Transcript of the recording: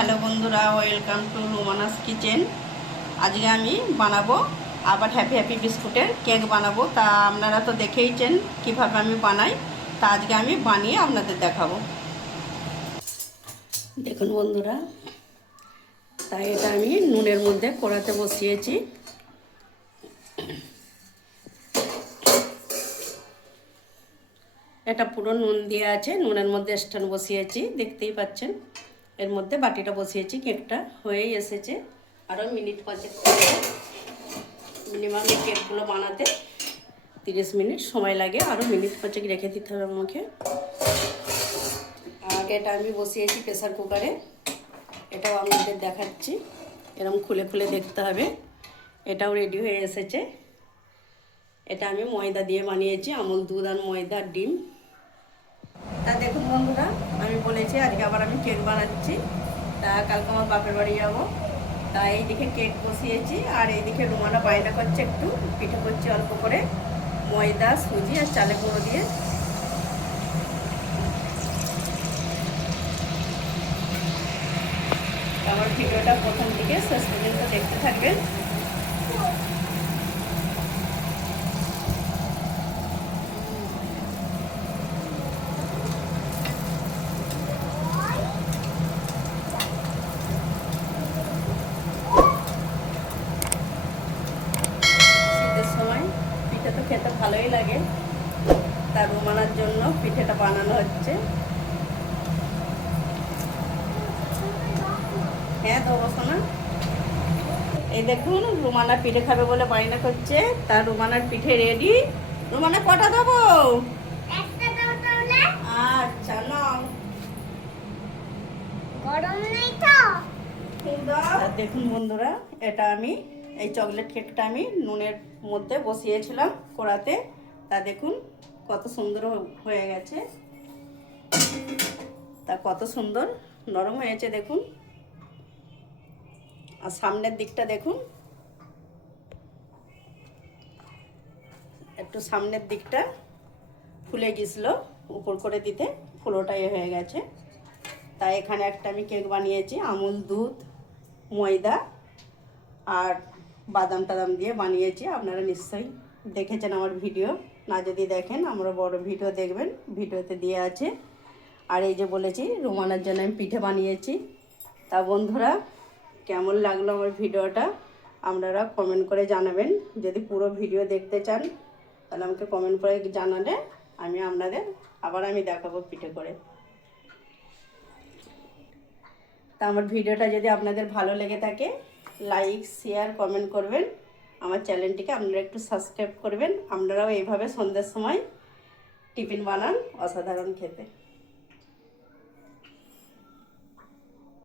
Hello বন্ধুরা, welcome to রুমানাস kitchen. আজকে আমি বানাবো আবার হ্যাপি হ্যাপি বিস্কুটের কেক বানাবো। তা আপনারা তো দেখেইছেন কীভাবে আমি বানাই। তা আজকে আমি বানিয়ে আপনাদের দেখাবো। দেখুন বন্ধুরা, তাই এটা আমি নুনের মধ্যে কড়াতে বসিয়েছি। এটা পুরো নুন দিয়ে আছে, নুনের মধ্যে স্ট্যান্ড বসিয়েছি, দেখতেই পাচ্ছেন। এর মধ্যে বাটিটা বসিয়েছি, কেকটা হয়েই এসেছে। আরও মিনিট 5 মিনিমাম এই কেকগুলো বানাতে 30 মিনিট সময় লাগে, আরও মিনিট 5 রেখে দিতে হবে আমাকে। আর এটা আমি বসিয়েছি প্রেসার কুকারে, এটাও আপনাদের দেখাচ্ছি। এরকম খুলে খুলে দেখতে হবে। এটাও রেডি হয়ে এসেছে। এটা আমি ময়দা দিয়ে বানিয়েছি, আমুল দুধ আর ময়দা আর ডিম। তা দেখুন বন্ধুরা, আমি বলেছি আজকে আবার আমি কেক বানাচ্ছি। তা কালকে আমার বাপের বাড়ি যাবো, তা এইদিকে কেক বসিয়েছি আর এইদিকে রুমানা বায়না করছে, একটু পিঠে করছি অল্প করে ময়দা, সুজি আর চালে গুঁড়ো দিয়ে। আমার ভিডিওটা প্রথম থেকে শেষ পর্যন্ত দেখতে থাকবেন। শীতের সময় পিঠে তো খেতে ভালোই লাগে, তার রুমানার জন্য পিঠেটা বানানো হচ্ছে। হ্যাঁ তো অবশ্য না। এই দেখুন, রুমানা পিঠে খাবে বলে বায়না করছে। তার রুমানার পিঠে রেডি। রুমানা কটা দেবো? আচ্ছা নাও। দেখুন বন্ধুরা, এটা আমি এই চকলেট কেকটা আমি নুনের মধ্যে বসিয়েছিলাম কড়াতে। তা দেখুন কত সুন্দর হয়ে গেছে, তা কত সুন্দর নরম হয়েছে দেখুন। আর সামনের দিকটা দেখুন, একটু সামনের দিকটা ফুলে গেছিল, উপর করে দিতে ফুলোটাই হয়ে গেছে। তাই এখানে একটা আমি কেক বানিয়েছি আমুল দুধ, ময়দা আর বাদাম টাদাম দিয়ে বানিয়েছি। আপনারা নিশ্চয়ই দেখেছেন আমার ভিডিও, না যদি দেখেন আমরা বড় ভিডিও দেখবেন, ভিডিওতে দিয়ে আছে। আর এই যে বলেছি রুমানার জন্য আমি পিঠে বানিয়েছি। তা বন্ধুরা, কেমন লাগলো আমার ভিডিওটা আপনারা কমেন্ট করে জানাবেন। যদি পুরো ভিডিও দেখতে চান তাহলে আমাকে কমেন্ট করে জানালে আমি আপনাদের আবার আমি দেখাবো পিঠে করে। তা আমার ভিডিওটা যদি আপনাদের ভালো লেগে থাকে লাইক, শেয়ার, কমেন্ট করবেন। আমার চ্যানেলটিকে আপনারা একটু সাবস্ক্রাইব করবেন। আপনারাও এইভাবে সন্ধ্যের সময় টিফিন বানান, অসাধারণ খেতে।